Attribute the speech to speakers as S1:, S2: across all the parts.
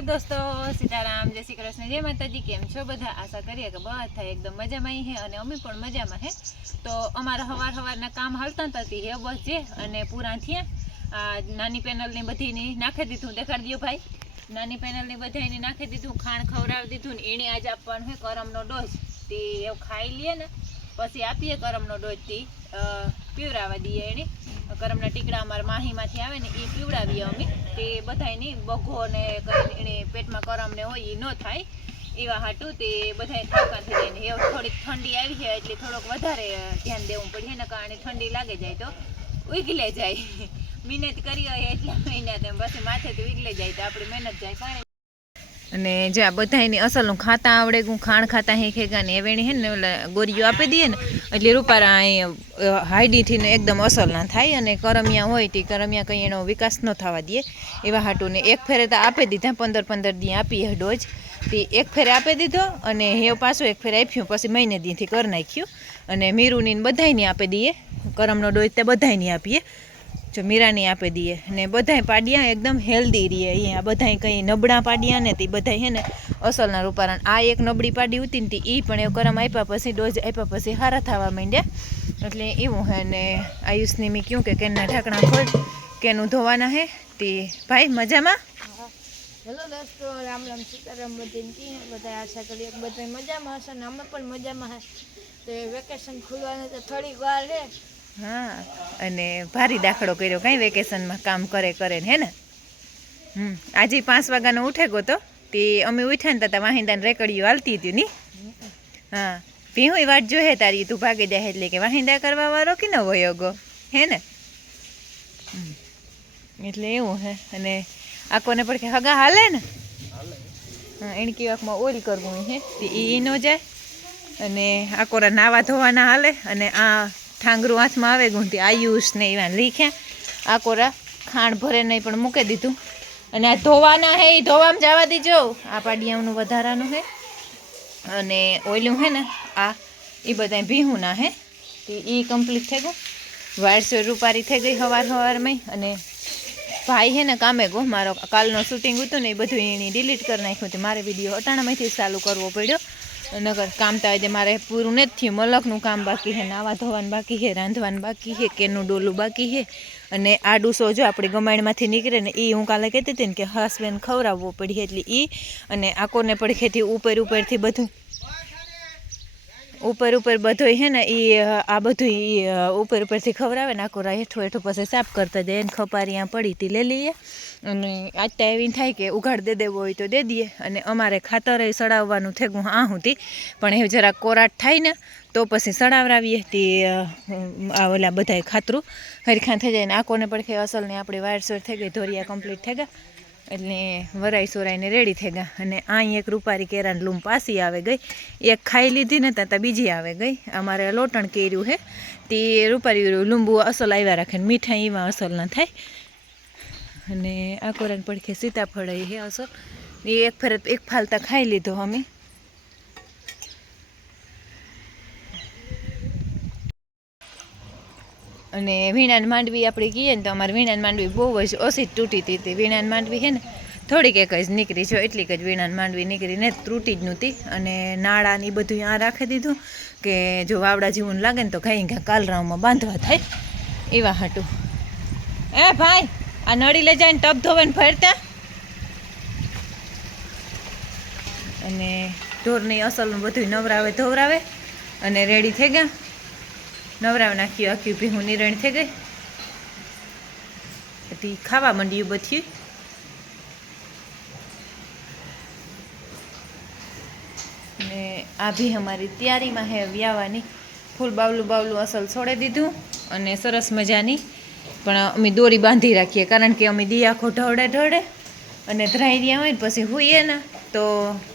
S1: હાલો દોસ્તો, સીતારામ, જય શ્રી કૃષ્ણ, જય માતાજી, કેમ છો બધા? આશા કરીએ કે બધા એકદમ મજામાં હે અને અમે પણ મજામાં હે. તો અમારા હવાર હવારના કામ હાલતા હતી હે બસ જે, અને પૂરા થયા. નાની પેનલની બધીની નાખી દીધું, દેખાડી દો ભાઈ. નાની પેનલની બધાની નાખી દીધું, ખાણ ખવડાવી દીધું ને એને આજ આપવાનું હે કરમનો ડોઝ. તે એવું ખાઈ લઈએ ને પછી આપીએ કરમનો ડોજ તે અ, પીવરાવા દઈએ એને. કરમના ટીકડા અમારા માહીમાંથી આવે ને એ પીવડાવીએ અમે. તે બધાયની બઘો ને એને પેટમાં કરમ ને હોય એ ન થાય. એવા હાટું તે બધાય થાકા થઈ જાય ને એવું થોડીક ઠંડી આવી છે એટલે થોડોક વધારે ધ્યાન દેવું પડે. એના કારણે ઠંડી લાગે જાય તો ઉગલે જાય. મહેનત કરી હોય એટલા મહિના તેમ પછી માથેથી ઉગલે જાય તો આપણી મહેનત જાય. પાણી અને જે આ બધાયની અસલનું ખાતા આવડે ગું ખાણ ખાતા હે ખેગા ને એવેણી હે ને, ઓલા ગોરીઓ આપી દઈએ ને, એટલે રૂપારા અહીં હાઈડીથી ને એકદમ અસલ ના થાય અને કરમિયા હોય તે કરમિયા કંઈ એનો વિકાસ ન થવા દે એવા હાટુને એક ફેરે તો આપી દીધા, પંદર પંદર દી આપી હે ડોઝ તે એક ફેરે આપી દીધો અને હેવ પાછો એક ફેરે આપ્યું, પછી મહિને દીથી કરી નાખ્યું. અને મીરુની બધાયની આપી દઈએ. કરમનો ડોઝ તે બધાયની આપીએ. જો મીરાની આપી દઈએ ને બધાય પાડ્યા એકદમ હેલ્ધી રહીએ અહીંયા બધાય કંઈ નબળા પાડ્યા ને તે બધાય હે ને અસલના રૂપારણ. આ એક નબળી પાડી હતી ને એ પણ એ કરમ આપ્યા પછી, ડોઝ આપ્યા પછી હારા થવા માંડ્યા. એટલે એવું હે ને આયુષની મેં કહ્યું કે કેના ઢાંકણા ખોલ, કેનું ધોવાના હે તે. ભાઈ, મજામાં?
S2: હેલો દોસ્તો, રામ રામ સીતારામ બધાને બધા આશા કરીએ બધા મજામાં હશે ને અમે પણ મજામાં હશે તો વેકેશન ખુલવાનું તો થોડીક વાર છે
S1: હા, અને ભારી દાખલો કર્યો, કાંઈ વેકેશનમાં કામ કરે કરે ને, હે ને? હમ, આજે પાંચ વાગ્યાનો ઉઠે ગયો તો, તે અમે ઉઠ્યા ને તા વાહિંદાને રેકડીઓ હાલતી હતી ની. હા ભીહું વાટ જોહે તારી, તું ભાગી જાય એટલે કે વાહિંદા કરવા વાળો કે ન વયો ગો હે ને? એટલે એવું હે, અને આકોને પડખે હગા હાલે ને? હા, એને કેવાકમાં ઓઇલ કરવું હે, તે એ ન જાય, અને આકોરા નાવા ધોવાના હાલે, અને આ ઠાંગરું હાથમાં આવે ગુંથી આયુષ ને એવા લીખ્યા કોરા ખાંડ ભરે નહીં, પણ મૂકી દીધું. અને આ ધોવાના હે એ ધોવામાં જવા દીજો. આ પાડિયાનું વધારાનું હે. અને ઓઇલું હે ને, આ એ બધા ભીહુંના હે. તે એ કમ્પ્લીટ થઈ ગયું. વારસો રૂપારી થઈ ગઈ હવાર હવારમાં અને ભાઈ હે ને કામે ગો, મારો કાલનો શૂટિંગ હતું ને, એ બધું એની ડિલીટ કરી નાખ્યું હતું. મારે વીડિયો અટાણામાંથી ચાલુ કરવો પડ્યો. નગર કામ તો આજે મારે પૂરું નથી થયું. મલકનું કામ બાકી છે, નાવા ધોવાનું બાકી છે, રાંધવાનું બાકી છે, કેનું ડોલું બાકી છે. અને આ ડૂસો જો આપણે ગમાણમાંથી નીકળે ને એ હું કાલે કહેતી હતી ને કે હસબેન્ડ ખવડાવવો પડી એટલે એ અને આકોને પડખેથી ઉપર ઉપરથી બધું ઉપર ઉપર બધો હે ને એ આ બધું ઉપર ઉપરથી ખવડાવે ને આખું હેઠું હેઠું પછી સાફ કરતા દે એને ખપારી અહીંયા પડી હતી લઈ લઈએ. અને આજ તો એવી થાય કે ઉઘાડ દે દેવો હોય તો દે દઈએ. અને અમારે ખાતર સડાવવાનું થેગું આ હતી પણ એ જરાક કોરાટ થાય ને તો પછી સડાવરાવીએ તે આ ઓલા બધાય ખાતરું. હરખાં થઈ જાય ને આકોને પડખે અસલને આપણી વાયરસોર થઈ ગઈ ધોરિયા કમ્પ્લીટ થઈ ગયા એટલે વરાઈ સોરાઈને રેડી થઈ ગયા. અને અહીં એક રૂપારી કેરાની લૂમ પાસી આવે ગઈ. એક ખાઈ લીધી ને ત્યાં બીજી આવે ગઈ. અમારે લોટણ કેર્યું હે. તે રૂપારી લીંબુ અસલ આવ્યા રાખે ને મીઠાઈ એમાં અસલ ના થાય. અને આ કોરાન પડખે સીતાફળ હે અસલ. એ એક ફરત એક ફાલતા ખાઈ લીધો અમે. અને વીણાન માંડવી આપણે કહીએ ને તો અમારે વીણાન માંડવી બહુ જ ઓછી તૂટી હતી વીણાન માંડવી છે ને, થોડીક એક જ નીકળી છે એટલીક જ વીણાન માંડવી નીકળીને તૂટી જ નહોતી. અને નાળાને એ બધું આ રાખી દીધું કે જો વાવડા જેવું લાગે ને તો ઘાઈ ઘા કાલરામાં બાંધવા થાય. એવા હાટું. એ ભાઈ, આ નળી લઈ જાય ને ટબ ધોવાને ફરતા. અને ઢોરની અસલનું બધું નવરાવે ધોવરાવે. અને રેડી થઈ ગયા. નવરાવ નાખ્યું આખી ભીહું નિરણ થઈ ગઈ. પછી ખાવા માંડ્યું બધું ને આ ભી અમારી તૈયારીમાં હે વ્યાવાની. ફૂલ બાવલું બાવલું અસલ છોડી દીધું અને સરસ મજાની. પણ અમે દોરી બાંધી રાખીએ કારણ કે અમે દિયા આખો ઢળે ઢળે અને ધરાઈ રહ્યા હોય ને પછી હોઈએ ને. તો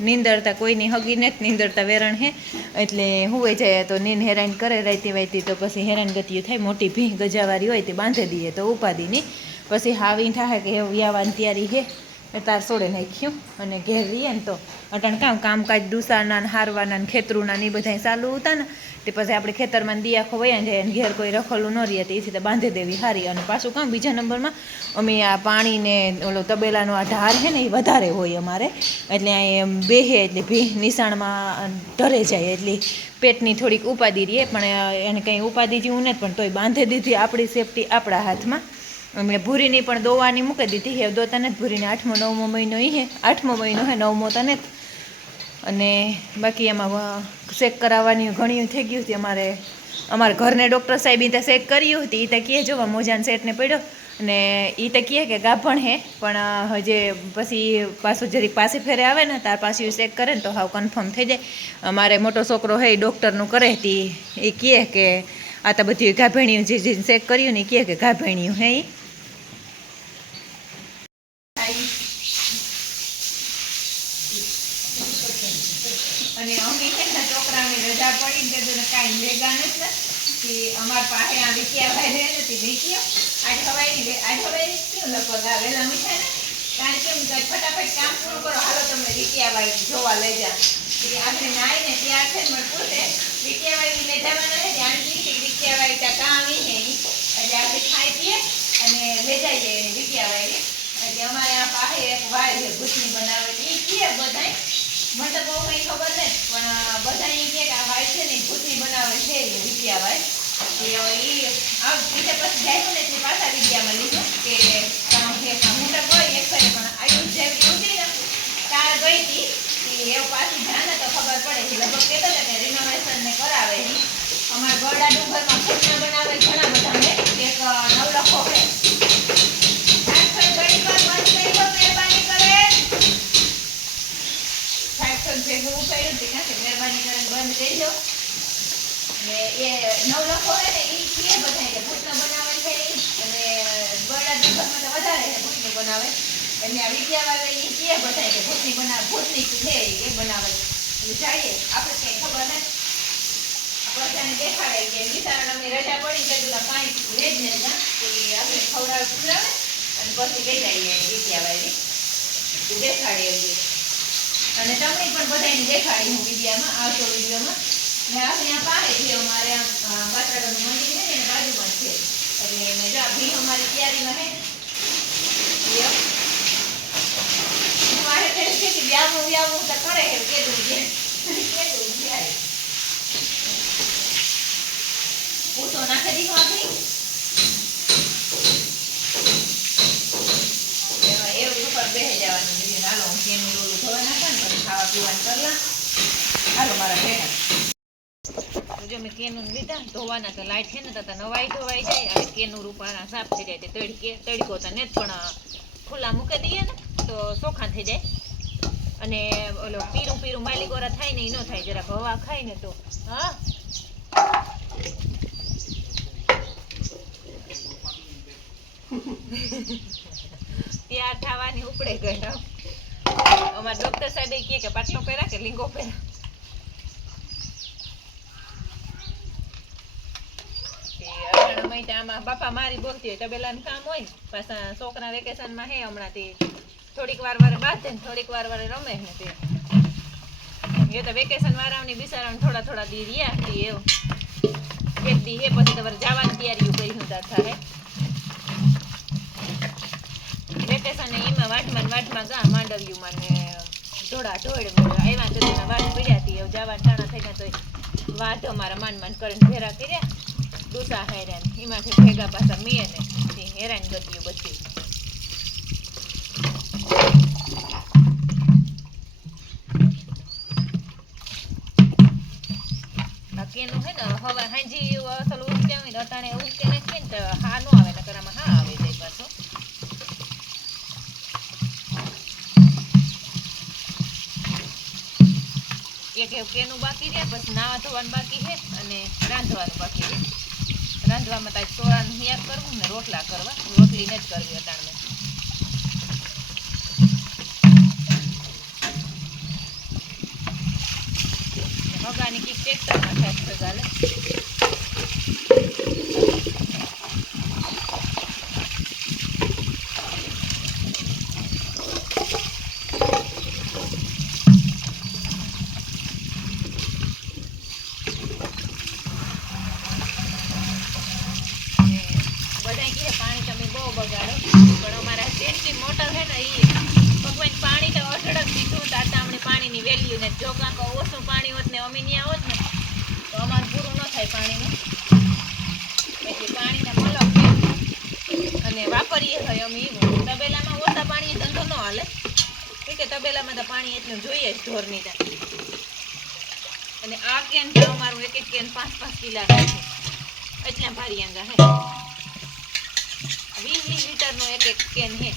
S1: નીંદરતા કોઈની હગી ને નીંદરતા વેરણ હે. એટલે હુએ જાય તો નીંદ હેરાન કરે રહેતી વહેતી તો પછી હેરાન ગતિયું થાય. મોટી ભીંગ ગજાવારી હોય તે બાંધી દઈએ તો ઉપાધિની પછી હાવી થાય કે વ્યાવાની તૈયારી હે. તાર સોડે નાખ્યું અને ઘેર રહીએ ને તો. અટાણ કામ કામકાજ ડુસાના હારવાના ને ખેતરુના ને એ બધા ચાલુ હતા ને. તે પછી આપણે ખેતરમાં દિયા આખો વયા જાય અને ઘેર કોઈ રખોલું ન રહે તેથી તો બાંધી દેવી હારી. અને પાછું કામ બીજા નંબરમાં અમે આ પાણીને ઓલો તબેલાનો આ ઢાર છે ને એ વધારે હોય અમારે. એટલે અહીં બેહે એટલે ભી નિશાણમાં ઢરે જાય એટલે પેટની થોડીક ઉપાધિ રહીએ પણ એને કંઈ ઉપાધિ જેવું નથી, પણ તોય બાંધી દીધી આપણી સેફટી આપણા હાથમાં. અમે ભૂરીની પણ દોવાની મૂકી દીધી હે દોતા નથી ભૂરીને. આઠમો, નવમો મહિનો એ હે આઠમો મહિનો હે નવમો તને અને બાકી એમાં ચેક કરાવવાની ઘણી થઈ ગયું હતી. અમારે, અમારા ઘરને ડૉક્ટર સાહેબ ત્યાં ચેક કર્યું હતી. એ તો કહે, જોવા, મોજાન સેટને પડ્યો. અને એ તો કહે કે ગાભણ હે પણ હજે પછી પાછું જરીક પાસે ફેરે આવે ને, તાર પાછી ચેક કરે ને તો હાવ કન્ફર્મ થઈ જાય. અમારે મોટો છોકરો હે એ ડૉક્ટરનું કરે હતી. એ કહે કે, આ તો બધી ગાભેણીયું જે ચેક કર્યું ને એ કહે કે ગાભેણીયું હે ઈ. અને અમે છે ને છોકરાઓની રજા પડી ને તે કાંઈ લેગા નથી ને. અમાર પાસે આ વિક્યા ભાઈ રહે નથી વિક્યો આજ હવાઈ ની આજ હવાઈ કેવું લગભગ આ વેલા મીઠા ને કારણ કે ફટાફટ કામ પૂરું કરો. હાલો તમે વિક્યા ભાઈ જોવા લઈ જા આપણે નાઈ ને ત્યાં છે ને મને પૂછે વિક્યા ભાઈ લઈ જવાના છે દી કે વિક્યા ભાઈ ત્યાં કામ આવી હે એટલે આપણે ખાઈ પીએ અને લઈ જઈએ વિક્યા ભાઈ એટલે અમારે આ પાસે એક વાય છે ભૂસની બનાવે ઈ કીએ બધાય. મને તો બહુ કંઈ ખબર નથી પણ બધા એમ કે આ વાય છે ને, ભૂતની બનાવે છે એ વિદ્યા વાય કે ઈ આ રીતે પછી જાય ને, તે પાછા વિદ્યામાં લીધું કે તો ગઈ એક પણ આયુષ જેવી ઉઠી ને, તાર ગઈ હતી એવું પાછી ધ્યાન તો ખબર પડે. છે લગભગ કહેતો હતો કે રિનોવેશન ને કરાવે છે અમારા ગરડા ડુંગરમાં ફૂટના બનાવે ઘણા બધા એક નવલખો છે આજકાલ ઘણી વાર બંધ કરી દો મહેરબાની કરે સાહેબ તો ભેગું ઉપાડ્યું ક્યાંથી કરીને બંધ કરી દો ને એ નવ લોકો હે ને એ કે બધાય કે ભૂતનો બનાવે છે અને બરડા દિવસમાં વધારે છે, ભૂતનું બનાવે. એમને આ વિદ્યાવાળા ઈ કે બધાય કે ભૂતની બનાવે, ભૂતની છે એ બનાવે એટલે જાઈએ આપણે કંઈ ખબર નથી. દેખાડે કે નિશાળાની રજા પડી કે પેલા કાંઈ લે જ નથી ના કે આપણે અને પછી કઈ જઈએ વિદ્યાવાળી દેખાડે અને તમને પણ બધાને દેખાડી હું વિડીયામાં આવતો વિડીયોમાં. ને આપણે છે અમારે આમ અ, મંદિર છે ને એની બાજુમાં છે. એટલે મેં જો ભી મારે કહે છે કે કરે છે કેદું જે કેદું જાય પૂછો નાખે દીધું આપણી ઉપર બેસી જવાનું. હાલો હું કેનું ડોલું ધોઈ નાખે ને પછી ખાવા પીવાનું કરલા. હાલો, મારા તો જો મેં કેનું લીધા, ધોવાના તો લાઈટ છે ને, તો નવાઈ ધોવાઈ જાય. અને કેનું રૂપાના સાફ થઈ જાય તડકે તડકો તો ને પણ ખુલ્લા મૂકી દઈએ ને, તો ચોખા થઈ જાય. અને ઓલો પીરું પીરું માલીગોરા થાય ને એ ન થાય, જરાક હવા ખાય ને તો. હા? ત્યાં ખાવાની ઉપડે હો. અમારા ડોક્ટર સાહેબ કહે કે પાટલો પહેરા કે લીંગો પહેરા? બાપા મારી બોલતી હોય, તબેલાનું કામ હોય પાછા છોકરા વેકેશનમાં હે હમણાંથી થોડીક વાર વારે બાંધે ને થોડીક વાર વારે રમે ને તે. એ તો વેકેશન વાળાની બિચારાને થોડા થોડા દી રહ્યા એવું એક દી હે, પછી તમારે જવાની તૈયારીઓ કરી હું તાર થાય વેકેશન એમાં વાટમાં વાટમાં ગા માંડવ્યું મને. ઢોળા ઢોળ આવ્યા તો તેના વાટ પીડ્યા હતી જવા ટાણા થઈ ગયા તો વાત અમારા માન માન કરીને ભેરા કર્યા. ડૂસા હેરાન એમાંથી ભેગા પાછા મેં ને હેરાન ગયું બધી. કેનું હે ને? હવે હાંજી, અસલ ઉલક્યા હોય ને અટાણે ઉલકે નાખીએ ને તો હા નો આવે ને આમાં હા આવે જાય પાછો એક કેનું બાકી છે, પછી નાવા ધોવાનું બાકી છે અને રાંધવાનું બાકી છે. રાંધવામાં તાજ ચોળાનું હિયાર કરવું ને રોટલા કરવા. રોટલીને જ કરવી અટાણને હગાની કીક ટેક્ટરમાં થાય છે ચાલે બધાય કહે પાણી તમે બહુ મોટર છે ને એ ભગવાન પાણી તો દીધું પાણીની વેલ્યુ ને જો કાંક પાણી હોત ને અમે ત્યાં તો અમારે પૂરું ન થાય પાણીનું. એટલે પાણીના અને વાપરીએ હોય અમે તબેલામાં ઓછા પાણી ધંધો ન હાલે. કે તબેલામાં તો પાણી એટલું જોઈએ જ ઢોરની અને આ કેન અમારું એક એક કેન પાંચ પાંચ કિલા છે એટલા ભારી આંગા હે. વીસ વીસ લીટરનો એક એક કેન હે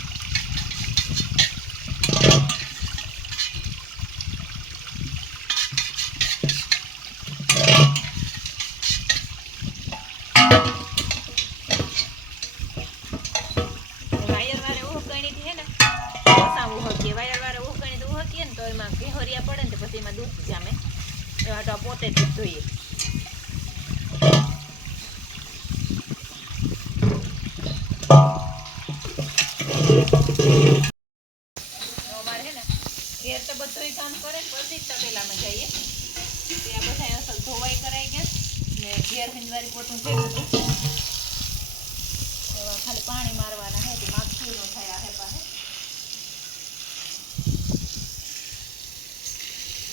S1: તો એમાં ઘેહરિયા પડે ને પછી એમાં દૂધ જામે. એવા તો પોતે જ જોઈએ તો અમારે હે ને ઘેર તો બધુંય કામ કરે ને પછી જ તબેલામાં જઈએ ત્યાં બધા અસલ ધોવાઈ કરાઈ ગયા ને ઘેર હિંદવારી પોતું થઈ ગયું એવા ખાલી પાણી મારવાના હે તે માખી નો થાય આહે પાહે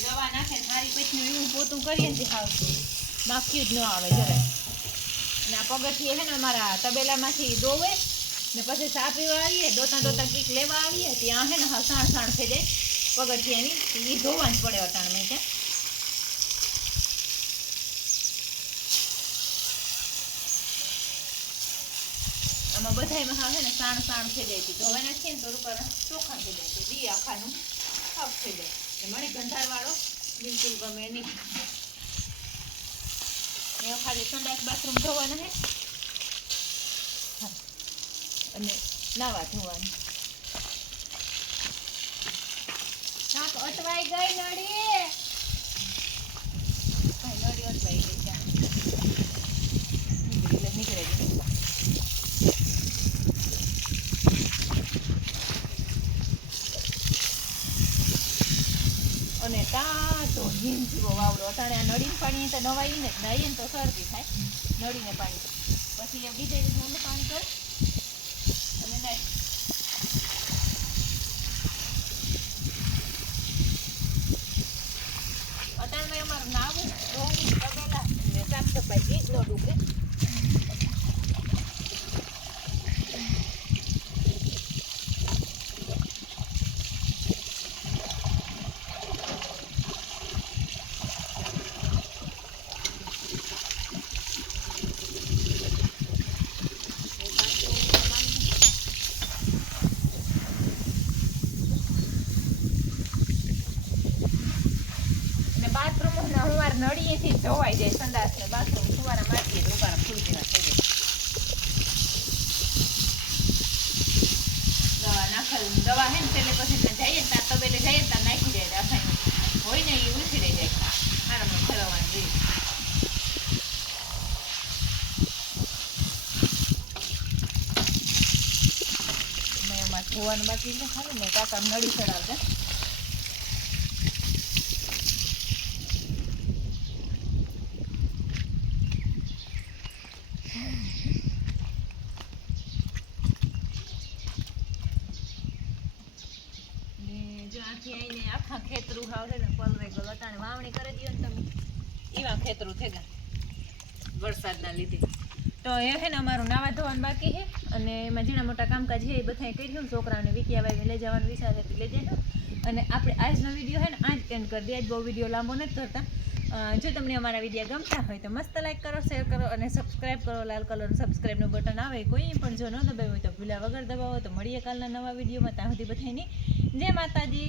S1: દવા નાખે ને હારી પછી એવું પોતું કરીએ ને હાવ માખી જ ન આવે જરાય. ને આ પગથિયે છે ને અમારા તબેલામાંથી દોવે ને પછી ચા પીવા આવીએ, દોતા દોતા કીક લેવા આવીએ, ત્યાં છે ને સાણ સાણ થઈ જાય પગથિયાની. એ ધોવા જ પડે અટાણમાં ત્યાં આમાં બધાયમાં હા છે ને સાણ સાણ થઈ જાય હતી ધોવા નાખીએ ને તો ઉપર ચોખા થઈ જાય છે. દી આખાનું સાફ થઈ જાય. મને ગંધારવાળો. બિલકુલ ગમે નહીં. એ ખાલી સંડાસ બાથરૂમ ધોવાના હે. અને નાવા ધોવાનું. નાક અટવાઈ ગઈ નડી ભાઈ નડી અટવાઈ ગઈ ત્યાં નીકળી એટલે નીકળે ગઈ અને તા તો હિમ જેવો વાવડો. અટાણે આ નળીને પાણી તો નવાઈને નાહીએ ને તો શરદી થાય. નળીને પાણી. પછી એ બીજે રીતનું પાણી કર અને નાહી અટાણમાં અમારું નાવું ધોવું તબેલા ને સાફ સફાઈ એ જ ન ડૂબે ને બાથરૂમ ને નળીએથી જ જાય સંદાસ ને બાથરૂમ ફુવારા મારીએ તો ફૂલ જેવા થઈ જાય દવા નાખેલ દવા હે ને પેલે પછી જઈએ ત્યાં તબેલે જઈએ ત્યાં નાખી જાય રાસાયણિક હોય ને એ ઉછળી જાય. આરામ ફેરવવાનું જોઈએ. ધોવાનું બાકી ખાલી ને કાકા નળી ચડાવતા. ખેતરું થઈ ગયા. વરસાદના લીધે. તો એ છે ને અમારું નાવા ધોવાનું બાકી છે અને એમાં ઝીણા મોટા કામકાજ છે એ બધાએ કર્યું છોકરાઓને વીકી આવીને લઈ જવાનું વિચાર હતી લઈ જાય અને આપણે આજનો વીડિયો છે ને આજ એન્ડ કરી દઈએ. આજ બહુ વીડિયો લાંબો નથી કરતા. જો તમને અમારા વીડિયો ગમતા હોય તો મસ્ત લાઈક કરો શેર કરો અને સબસ્ક્રાઈબ કરો. લાલ કલરનું સબસ્ક્રાઈબનું બટન આવે. કોઈ પણ જો ન દબાવ્યું હોય તો ભૂલ્યા વગર દબાવો. તો મળીએ કાલના નવા વિડીયોમાં. ત્યાં સુધી બધાની જય માતાજી.